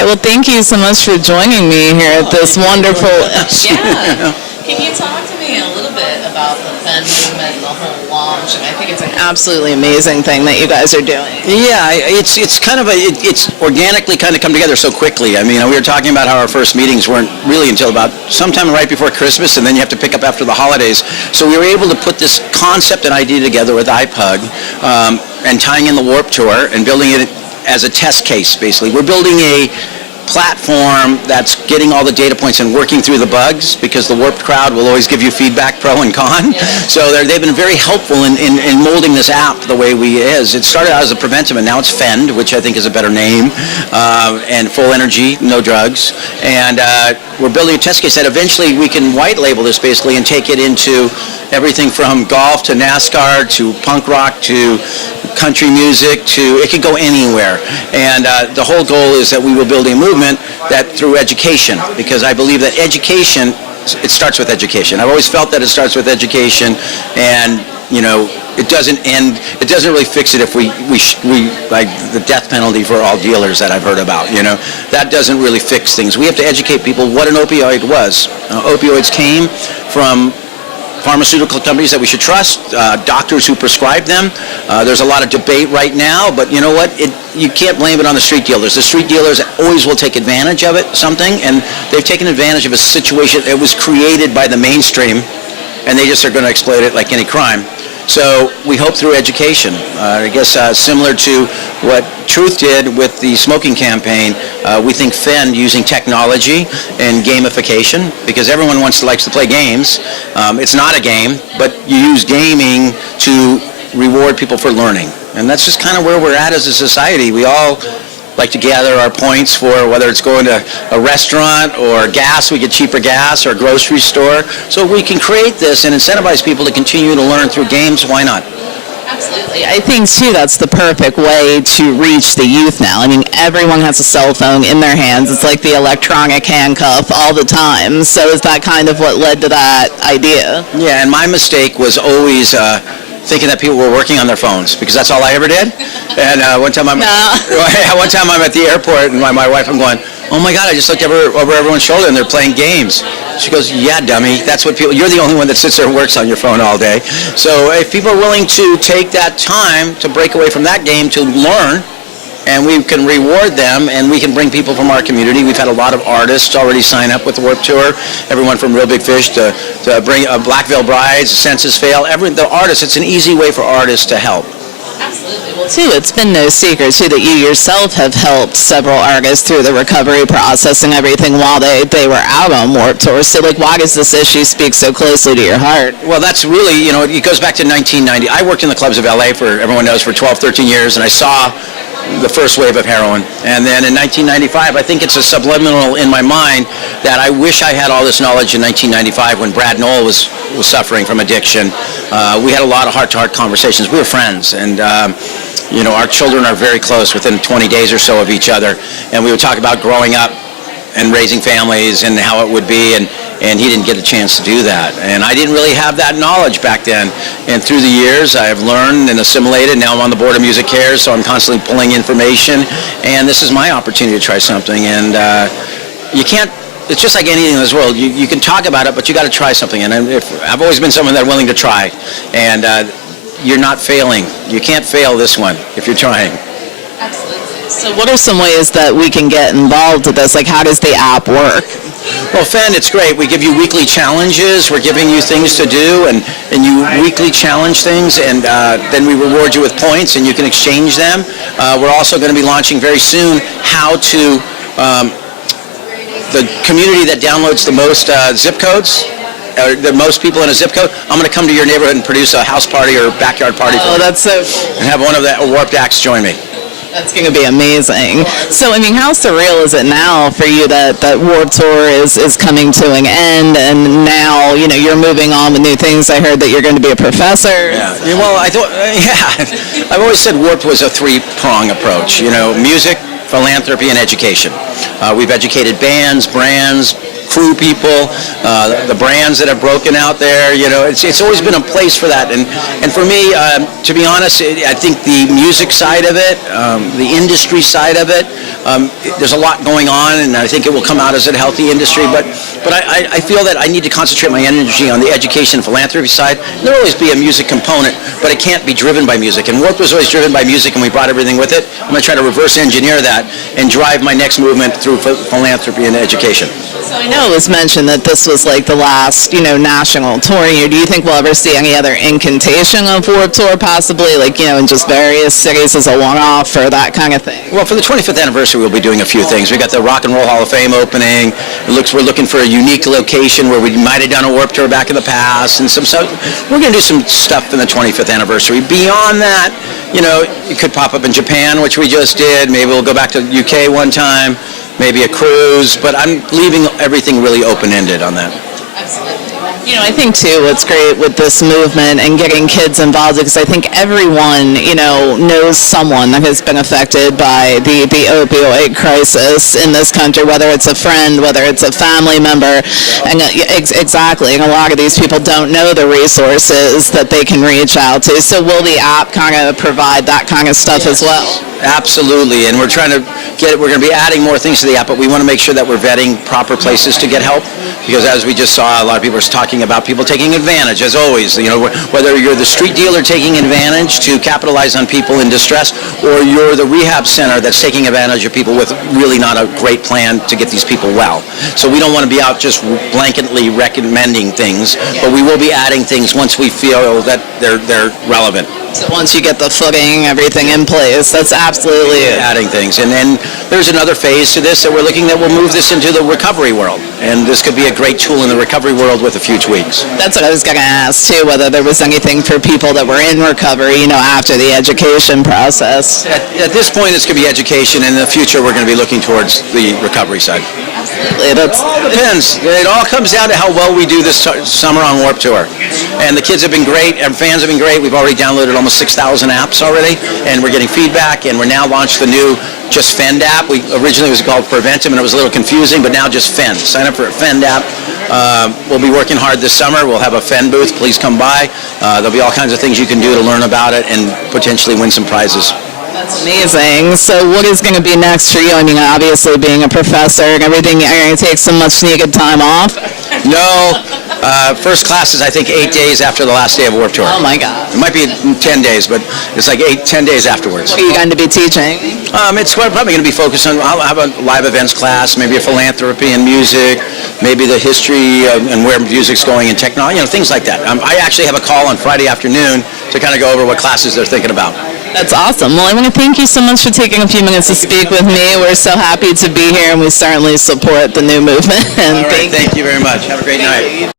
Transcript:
Okay, well, thank you so much for joining me here at this wonderful... Yeah. Can you talk to me a little bit about the FEND movement and the whole launch? I think it's an Absolutely amazing thing that you guys are doing. Yeah, it's kind of it's organically kind of come together so quickly. I mean, we were talking about how our first meetings weren't really until about sometime right before Christmas, and then you have to pick up after the holidays. So we were able to put this concept and idea together with iPug, and tying in the Warp Tour and building it as a test case, basically. We're building a platform that's getting all the data points and working through the bugs, because the Warped crowd will always give you feedback, pro and con. Yeah. So they've been very helpful in molding this app the way we is. It started out as a preventive, and now it's FEND, which I think is a better name, and full energy, no drugs. And we're building a test case that eventually we can white label this basically and take it into everything from golf to NASCAR to punk rock to country music to, it could go anywhere. And the whole goal is that we will build a movement that through education, because I believe that education, it starts with education. I've always felt that it starts with education, and you know, it doesn't really fix it if we like the death penalty for all dealers that I've heard about, you know. That doesn't really fix things. We have to educate people what an opioid was. Opioids came from pharmaceutical companies that we should trust, doctors who prescribe them. There's a lot of debate right now, but you know what? You can't blame it on the street dealers. The street dealers always will take advantage of something, and they've taken advantage of a situation that was created by the mainstream, and they just are going to exploit it like any crime. So we hope through education, I guess similar to what Truth did with the smoking campaign, we think FEND using technology and gamification, because everyone likes to play games. It's not a game, but you use gaming to reward people for learning. And that's just kind of where we're at as a society. We all like to gather our points for whether it's going to a restaurant or gas, we get cheaper gas, or a grocery store. So if we can create this and incentivize people to continue to learn through games, why not? Absolutely. I think, too, that's the perfect way to reach the youth now. I mean, everyone has a cell phone in their hands. It's like the electronic handcuff all the time. So is that kind of what led to that idea? Yeah, and my mistake was always thinking that people were working on their phones, because that's all I ever did. And one time I'm at the airport, and my wife, I'm going, oh my God, I just looked over everyone's shoulder and they're playing games. She goes, yeah, dummy, that's what you're the only one that sits there and works on your phone all day. So if people are willing to take that time to break away from that game to learn, and we can reward them, and we can bring people from our community. We've had a lot of artists already sign up with the Warp Tour, everyone from Real Big Fish to bring Black Veil Brides, Census Fail, the artists. It's an easy way for artists to help. Absolutely. Well, too, it's been no secret, too, that you yourself have helped several artists through the recovery process and everything while they were out on Warp Tour. So, like, why does this issue speak so closely to your heart? Well, that's really, you know, it goes back to 1990. I worked in the clubs of LA everyone knows, for 12, 13 years, and I saw the first wave of heroin. And then in 1995, I think it's a subliminal in my mind that I wish I had all this knowledge in 1995 when Brad Knoll was suffering from addiction. We had a lot of heart-to-heart conversations. We were friends, and you know, our children are very close, within 20 days or so of each other. And we would talk about growing up and raising families and how it would be, and he didn't get a chance to do that. And I didn't really have that knowledge back then. And through the years, I have learned and assimilated. Now I'm on the board of Music Cares, so I'm constantly pulling information. And this is my opportunity to try something. And you can't, it's just like anything in this world. You can talk about it, but you got to try something. And I've always been someone that's willing to try. And you're not failing. You can't fail this one if you're trying. Absolutely. So what are some ways that we can get involved with this? Like, how does the app work? Well, FEND, it's great. We give you weekly challenges. We're giving you things to do, and you weekly challenge things, and then we reward you with points, and you can exchange them. We're also going to be launching very soon how to, the community that downloads the most zip codes, the most people in a zip code, I'm going to come to your neighborhood and produce a house party or backyard party for you. Oh, that's so cool. And have one of the Warped acts join me. That's going to be amazing. So, I mean, how surreal is it now for you that Warped Tour is coming to an end, and now, you know, you're moving on with new things? I heard that you're going to be a professor. Yeah. Well, I've always said Warped was a three-prong approach. You know, music, philanthropy, and education. We've educated bands, brands, crew people, the brands that have broken out there. It's always been a place for that. And for me, to be honest, I think the music side of it, the industry side of it, there's a lot going on, and I think it will come out as a healthy industry. But I feel that I need to concentrate my energy on the education and philanthropy side. There'll always be a music component, but it can't be driven by music. And Warped was always driven by music, and we brought everything with it. I'm going to try to reverse engineer that and drive my next movement through philanthropy and education. So I know it was mentioned that this was like the last, national tour. Do you think we'll ever see any other incantation of Warped Tour, possibly, in just various cities as a one-off or that kind of thing? Well, for the 25th anniversary, we'll be doing a few things. We got the Rock and Roll Hall of Fame opening. We're looking for a unique location where we might have done a Warped Tour back in the past, and we're going to do some stuff in the 25th anniversary. Beyond that, it could pop up in Japan, which we just did. Maybe we'll go back to the UK one time. Maybe a cruise, but I'm leaving everything really open-ended on that. Absolutely. I think, too, what's great with this movement and getting kids involved, because I think everyone, knows someone that has been affected by the opioid crisis in this country, whether it's a friend, whether it's a family member, and exactly, and a lot of these people don't know the resources that they can reach out to. So will the app kind of provide that kind of stuff as well? Absolutely, and we're going to be adding more things to the app, but we want to make sure that we're vetting proper places to get help, because as we just saw, a lot of people are talking about people taking advantage, as always. Whether you're the street dealer taking advantage to capitalize on people in distress, or you're the rehab center that's taking advantage of people with really not a great plan to get these people well. So we don't want to be out just blanketly recommending things, but we will be adding things once we feel that they're relevant. So once you get the footing, everything in place, that's absolutely it. Adding things. And then there's another phase to this that we're looking that will move this into the recovery world. And this could be a great tool in the recovery world with a few tweaks. That's what I was going to ask, too, whether there was anything for people that were in recovery, after the education process. At this point, it's going to be education. And in the future, we're going to be looking towards the recovery side. Absolutely. It all depends. It all comes down to how well we do this summer on Warped Tour. And the kids have been great. Our fans have been great. We've already downloaded almost 6,000 apps already, and we're getting feedback, and we're now launched the new just FEND app. We originally was called Preventum, and it was a little confusing, but now just FEND. Sign up for a FEND app. We'll be working hard this summer. We'll have a FEND booth. Please come by. There'll be all kinds of things you can do to learn about it and potentially win some prizes. That's amazing. So what is going to be next for you? I mean, obviously being a professor and everything, are you going to take some much needed time off? No. First class is, I think, 8 days after the last day of Warped Tour. Oh, my God. It might be 10 days, but it's like 10 days afterwards. What are you going to be teaching? It's probably going to be focused on, I'll have a live events class, maybe a philanthropy and music, maybe the history and where music's going in technology, things like that. I actually have a call on Friday afternoon to kind of go over what classes they're thinking about. That's awesome. Well, I want to thank you so much for taking a few minutes to speak with me. We're so happy to be here, and we certainly support the new movement. And All right, thank you very much. Have a great night.